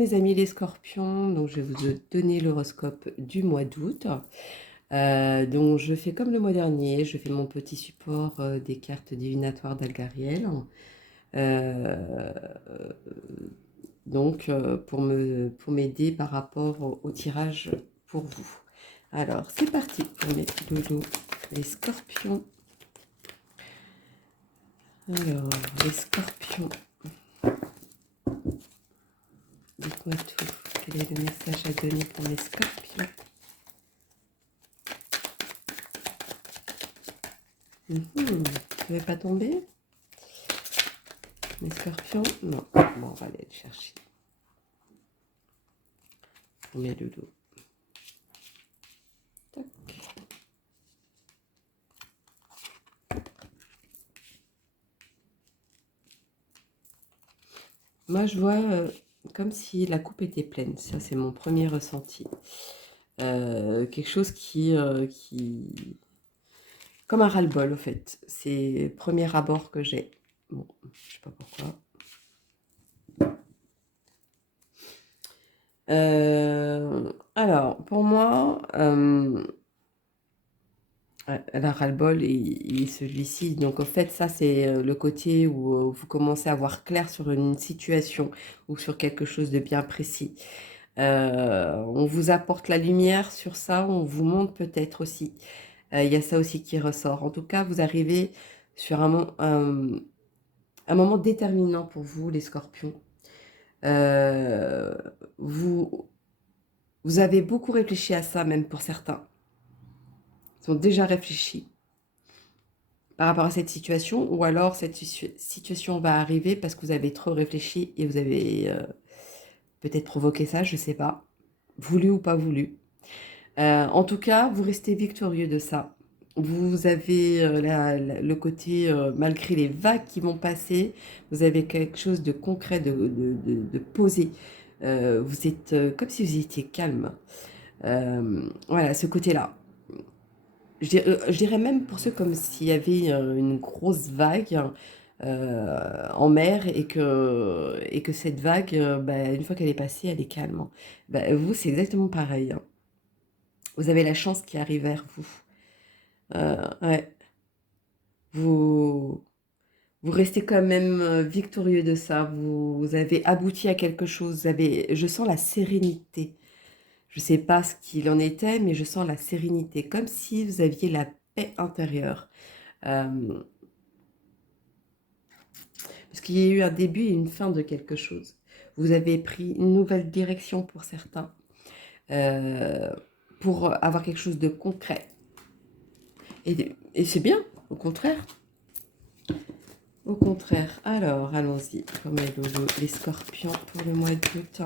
mes amis les scorpions, donc je vais vous donner l'horoscope du mois d'août. Donc je fais comme le mois dernier, je fais mon petit support des cartes divinatoires d'Algariel. Euh, pour m'aider par rapport au tirage pour vous. Alors c'est parti pour mes loulous, les scorpions. Alors les scorpions, dites-moi tout. Quel est le message à donner pour mes scorpions? Ça ne va pas tomber? Les scorpions? Non. Bon, on va aller le chercher. On met le dos. Tac. Moi, je vois comme si la coupe était pleine. Ça, c'est mon premier ressenti. Quelque chose qui... Comme un ras-le-bol, au fait. C'est le premier abord que j'ai. Bon, je sais pas pourquoi. Alors, pour moi, la ras-le-bol et celui-ci. Donc, au fait, ça, c'est le côté où vous commencez à voir clair sur une situation ou sur quelque chose de bien précis. On vous apporte la lumière sur ça, on vous montre peut-être aussi. Il y a ça aussi qui ressort. En tout cas, vous arrivez sur un moment déterminant pour vous, les scorpions. Euh, vous, vous avez beaucoup réfléchi à ça, même pour certains. Ils ont déjà réfléchi par rapport à cette situation, ou alors cette situation va arriver parce que vous avez trop réfléchi et vous avez peut-être provoqué ça, je ne sais pas, voulu ou pas voulu. En tout cas, vous restez victorieux de ça. Vous avez le côté, malgré les vagues qui vont passer, vous avez quelque chose de concret, de posé. Vous êtes comme si vous étiez calme. Voilà, ce côté-là. Je dirais même pour ceux comme s'il y avait une grosse vague en mer et que cette vague, une fois qu'elle est passée, elle est calme. Vous, c'est exactement pareil. Vous avez la chance qui arrive vers vous. Ouais. Vous, vous restez quand même victorieux de ça. Vous avez abouti à quelque chose. Je sens la sérénité. Je ne sais pas ce qu'il en était, mais je sens la sérénité, comme si vous aviez la paix intérieure. Euh, Parce qu'il y a eu un début et une fin de quelque chose. Vous avez pris une nouvelle direction pour certains, euh, pour avoir quelque chose de concret. Et c'est bien, au contraire. Au contraire. Alors, allons-y. Comme les scorpions pour le mois d'août.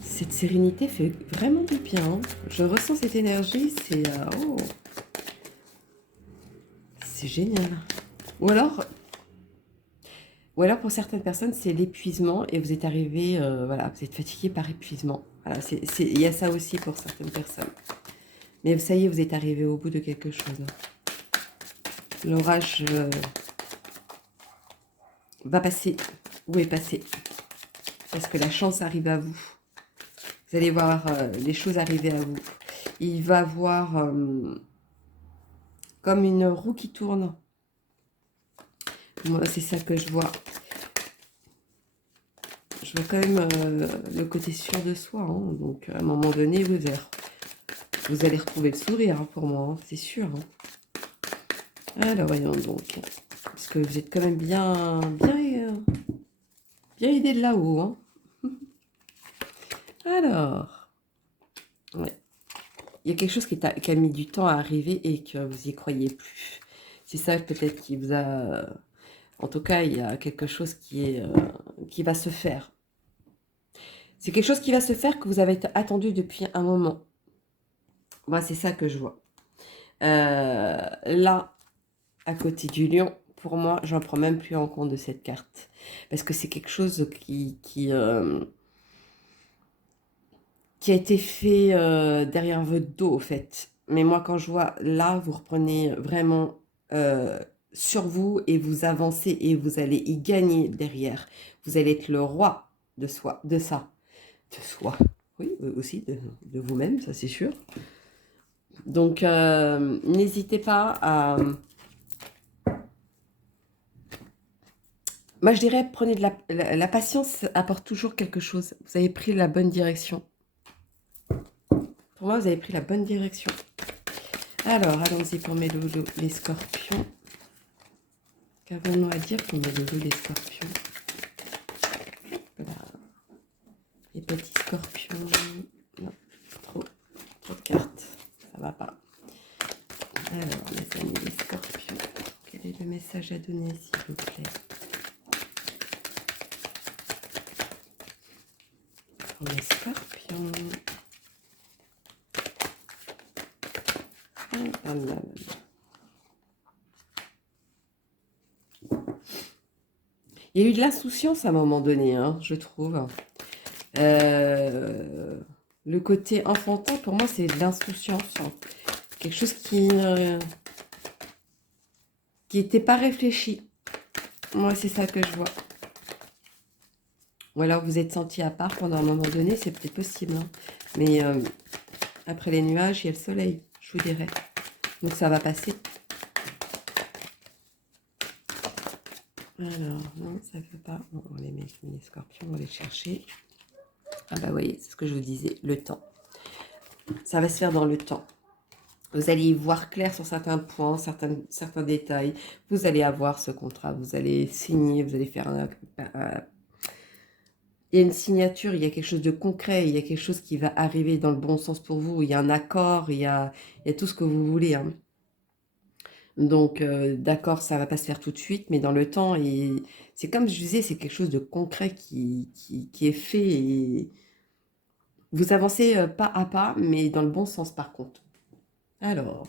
Cette sérénité fait vraiment du bien. Hein. Je ressens cette énergie. C'est génial. Ou alors, Ou alors pour certaines personnes, c'est l'épuisement et vous êtes arrivé, voilà, vous êtes fatigué par épuisement. Voilà, il y a ça aussi pour certaines personnes. Mais ça y est, vous êtes arrivé au bout de quelque chose. L'orage va passer. Où est passé? Parce que la chance arrive à vous. Vous allez voir les choses arriver à vous. Il va voir comme une roue qui tourne. Moi, c'est ça que je vois. Je vois quand même le côté sûr de soi. Hein. Donc, à un moment donné, vous allez retrouver le sourire hein, pour moi, hein, c'est sûr. Hein. Alors, voyons donc. Parce que vous êtes quand même bien aidé de là-haut. Hein. Alors, ouais. Il y a quelque chose qui a mis du temps à arriver et que vous n'y croyez plus. C'est ça peut-être qui vous a... En tout cas, il y a quelque chose qui va se faire. C'est quelque chose qui va se faire que vous avez attendu depuis un moment. Moi, c'est ça que je vois. Là, à côté du lion, pour moi, j'en prends même plus en compte de cette carte. Parce que c'est quelque chose qui a été fait derrière votre dos, au fait. Mais moi, quand je vois là, vous reprenez vraiment sur vous et vous avancez et vous allez y gagner derrière. Vous allez être le roi de soi, de ça, de soi. Oui, aussi de vous-même, ça c'est sûr. Donc, n'hésitez pas à... Moi, je dirais, prenez de la patience apporte toujours quelque chose. Vous avez pris la bonne direction. Pour moi, vous avez pris la bonne direction. Alors, allons-y pour mes loulous, les scorpions. Qu'avons-nous à dire pour mes loulous, les scorpions? Voilà. Les petits scorpions. Non, trop de cartes. Ça va pas. Alors, mes amis, les scorpions. Quel est le message à donner, s'il vous plaît? Pour les scorpions. Ah là là là. Il y a eu de l'insouciance à un moment donné, hein, je trouve. Le côté enfantin, pour moi, c'est de l'insouciance. Hein. Quelque chose qui n'était pas réfléchi. Moi, c'est ça que je vois. Ou alors, vous êtes senti à part pendant un moment donné, c'est peut-être possible. Hein. Mais après les nuages, il y a le soleil, je vous dirais. Donc, ça va passer. Alors, non, ça ne veut pas. Bon, on les met, les scorpions, on va les chercher. Ah bah oui, c'est ce que je vous disais, le temps. Ça va se faire dans le temps. Vous allez y voir clair sur certains points, certains détails. Vous allez avoir ce contrat, vous allez signer, vous allez faire il y a une signature, il y a quelque chose de concret, il y a quelque chose qui va arriver dans le bon sens pour vous. Il y a un accord, il y a tout ce que vous voulez. Hein. Donc, d'accord, ça ne va pas se faire tout de suite, mais dans le temps, et c'est comme je disais, c'est quelque chose de concret qui est fait. Et vous avancez pas à pas, mais dans le bon sens par contre. Alors,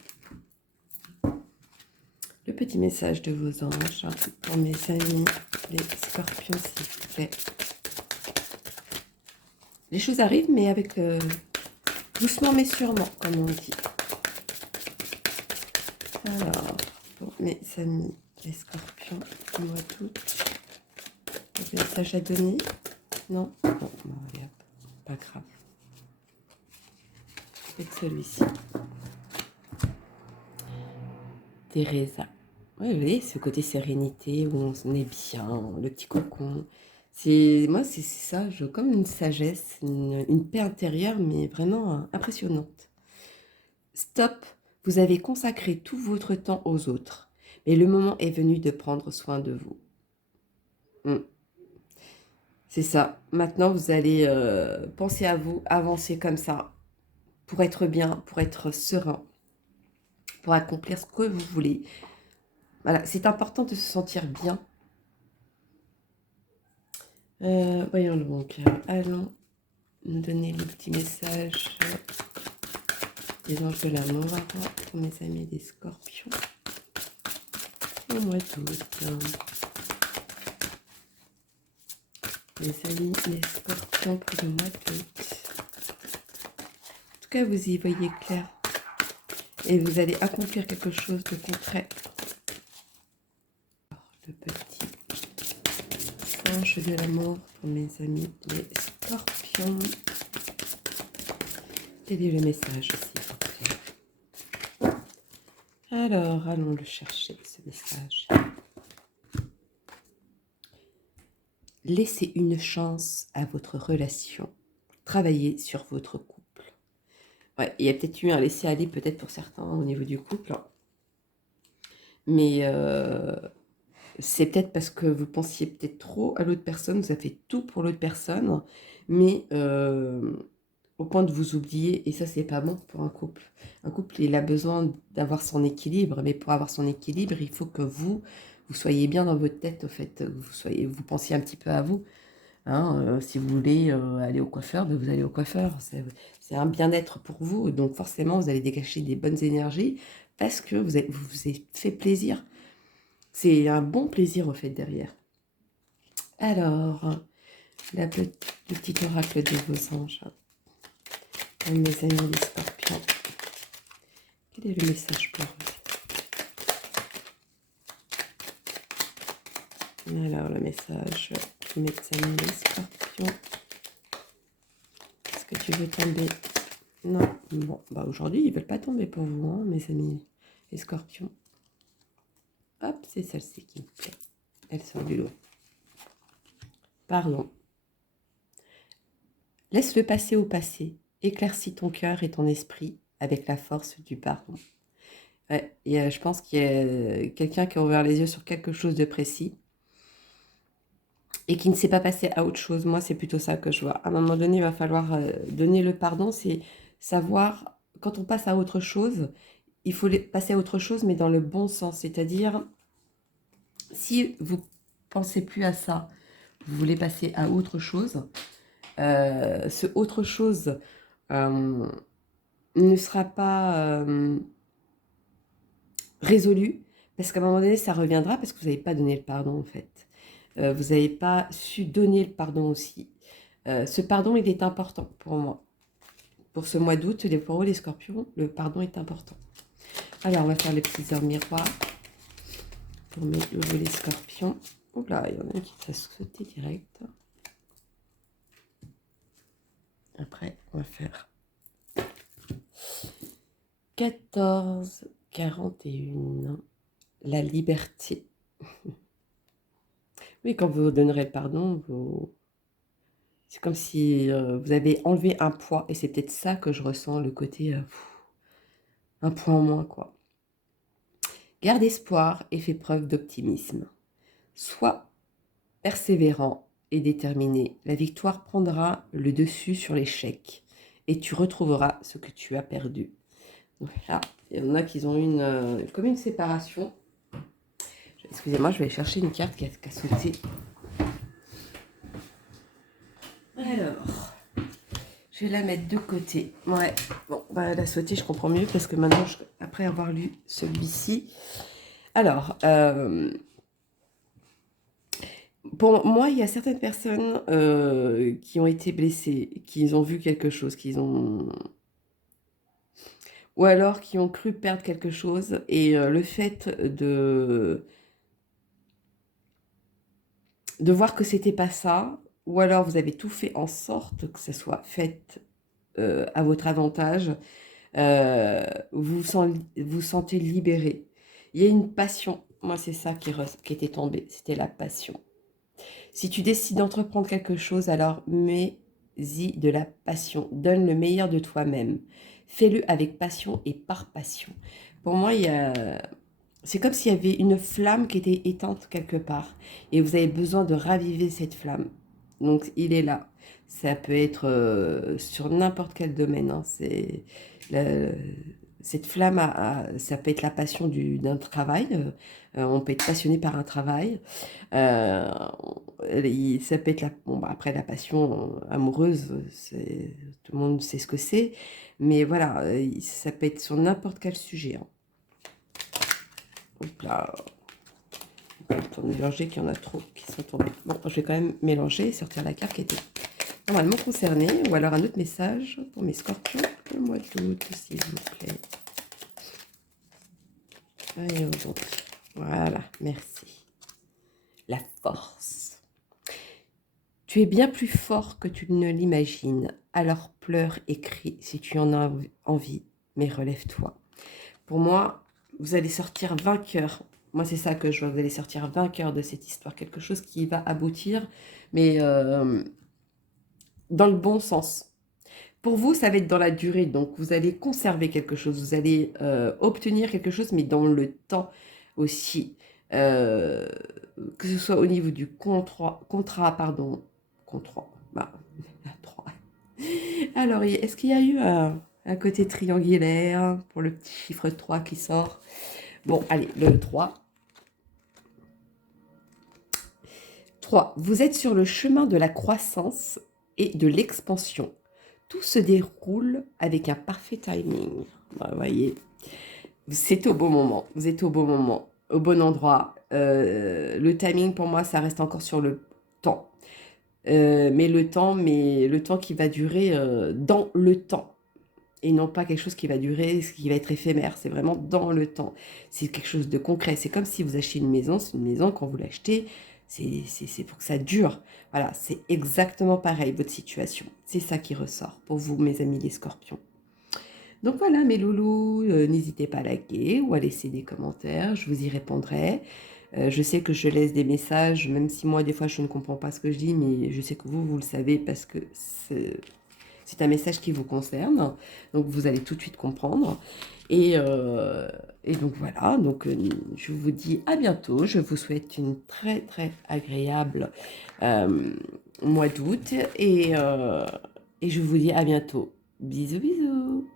le petit message de vos anges pour mes amis, les scorpions, s'il vous plaît. Les choses arrivent, mais avec doucement mais sûrement, comme on dit. Alors, pour mes amis, les scorpions, moi tout. Le message à donner? Non? Non, regarde, pas grave. Peut-être celui-ci. Teresa. Oui, vous voyez, ce côté sérénité où on est bien, le petit cocon. Moi, c'est ça, comme une sagesse, une paix intérieure, mais vraiment impressionnante. Stop, vous avez consacré tout votre temps aux autres, mais le moment est venu de prendre soin de vous. C'est ça. Maintenant, vous allez penser à vous, avancer comme ça, pour être bien, pour être serein, pour accomplir ce que vous voulez. Voilà, c'est important de se sentir bien. Voyons donc, allons nous donner le petit message des anges de l'amour pour mes amis des scorpions. Et moi toutes. Mes amis les scorpions pour le mois d'août. En tout cas, vous y voyez clair. Et vous allez accomplir quelque chose de concret. Le petit ange de l'amour pour mes amis les scorpions. Quel est le message, s'il vous plaît? Alors, allons le chercher, ce message. Laissez une chance à votre relation. Travaillez sur votre couple. Ouais, il y a peut-être eu un laisser-aller, peut-être pour certains, au niveau du couple. Mais c'est peut-être parce que vous pensiez peut-être trop à l'autre personne, vous avez fait tout pour l'autre personne, mais au point de vous oublier, et ça, c'est pas bon pour un couple. Un couple, il a besoin d'avoir son équilibre, mais pour avoir son équilibre, il faut que vous soyez bien dans votre tête, au fait, vous pensiez un petit peu à vous. Hein, si vous voulez aller au coiffeur, ben vous allez au coiffeur. C'est un bien-être pour vous, donc forcément, vous allez dégager des bonnes énergies parce que vous vous êtes fait plaisir. C'est un bon plaisir, au fait, derrière. Alors, le petit oracle de vos anges. Mes amis les scorpions. Quel est le message pour vous? Alors, le message du médecin des scorpions. Est-ce que tu veux tomber? Non. Bon, bah aujourd'hui, ils ne veulent pas tomber pour vous, hein, mes amis, les scorpions. Hop, c'est celle-ci qui me plaît. Elle sort du lot. Pardon. Laisse-le passer au passé. Éclaircis ton cœur et ton esprit avec la force du pardon. Ouais, je pense qu'il y a quelqu'un qui a ouvert les yeux sur quelque chose de précis et qui ne s'est pas passé à autre chose. Moi, c'est plutôt ça que je vois. À un moment donné, il va falloir donner le pardon. C'est savoir, quand on passe à autre chose, il faut passer à autre chose, mais dans le bon sens. C'est-à-dire, si vous pensez plus à ça, vous voulez passer à autre chose, ce autre chose ne sera pas résolu, parce qu'à un moment donné, ça reviendra, parce que vous n'avez pas donné le pardon, en fait. Vous n'avez pas su donner le pardon aussi. Ce pardon, il est important pour moi. Pour ce mois d'août, pour vous, les scorpions, le pardon est important. Alors, on va faire les petits heures miroirs pour vous, les scorpions. Oula, il y en a un qui va sauter direct. Après, on va faire 14, 41, la liberté. Oui, quand vous donnerez le pardon, c'est comme si vous avez enlevé un poids. Et c'est peut-être ça que je ressens, le côté un poids en moins, quoi. Garde espoir et fais preuve d'optimisme. Sois persévérant et déterminé. La victoire prendra le dessus sur l'échec et tu retrouveras ce que tu as perdu. Donc là, il y en a qui ont comme une séparation. Excusez-moi, je vais aller chercher une carte qui a sauté. Alors, je vais la mettre de côté. Ouais, bon, bah, elle a sauté, je comprends mieux parce que maintenant, après avoir lu celui-ci. Alors, pour moi, il y a certaines personnes qui ont été blessées, qui ont vu quelque chose, ou alors qui ont cru perdre quelque chose. Et le fait de voir que c'était pas ça, ou alors vous avez tout fait en sorte que ce soit fait à votre avantage, vous sentez libéré. Il y a une passion. Moi, c'est ça qui était tombé, c'était la passion. Si tu décides d'entreprendre quelque chose, alors mets-y de la passion. Donne le meilleur de toi-même. Fais-le avec passion et par passion. Pour moi, c'est comme s'il y avait une flamme qui était éteinte quelque part. Et vous avez besoin de raviver cette flamme. Donc, il est là. Ça peut être sur n'importe quel domaine. Hein. Cette flamme, ça peut être la passion d'un travail. On peut être passionné par un travail. Ça peut être après la passion amoureuse, tout le monde sait ce que c'est. Mais voilà, ça peut être sur n'importe quel sujet. Hein. Hop là. Pour mélanger qu'il y en a trop qui sont tombés. Bon, je vais quand même mélanger et sortir la carte qui était normalement concernée. Ou alors un autre message pour mes scorpions le mois d'août, s'il vous plaît. Allez, aujourd'hui. Voilà, merci. La force. Tu es bien plus fort que tu ne l'imagines. Alors pleure et crie si tu en as envie, mais relève-toi. Pour moi, vous allez sortir vainqueur. Moi, c'est ça que je vois. Vous allez sortir vainqueur de cette histoire. Quelque chose qui va aboutir, mais dans le bon sens. Pour vous, ça va être dans la durée. Donc, vous allez conserver quelque chose. Vous allez obtenir quelque chose, mais dans le temps aussi. Que ce soit au niveau du contrat. Bah, 3. Alors, est-ce qu'il y a eu un côté triangulaire pour le petit chiffre 3 qui sort? Bon, allez, le 3. 3. Vous êtes sur le chemin de la croissance et de l'expansion. Tout se déroule avec un parfait timing. Vous voyez, c'est au bon moment. Vous êtes au bon moment, au bon endroit. Le timing, pour moi, ça reste encore sur le temps. Mais le temps qui va durer dans le temps. Et non pas quelque chose qui va durer, qui va être éphémère. C'est vraiment dans le temps. C'est quelque chose de concret. C'est comme si vous achetez une maison. C'est une maison, quand vous l'achetez, c'est pour que ça dure. Voilà, c'est exactement pareil, votre situation. C'est ça qui ressort pour vous, mes amis les scorpions. Donc voilà, mes loulous, n'hésitez pas à liker ou à laisser des commentaires, je vous y répondrai. Je sais que je laisse des messages, même si moi, des fois, je ne comprends pas ce que je dis, mais je sais que vous, vous le savez parce que c'est un message qui vous concerne. Donc, vous allez tout de suite comprendre. Et, euh, et donc, voilà. Donc, je vous dis à bientôt. Je vous souhaite une très, très agréable euh, mois d'août. Et je vous dis à bientôt. Bisous, bisous.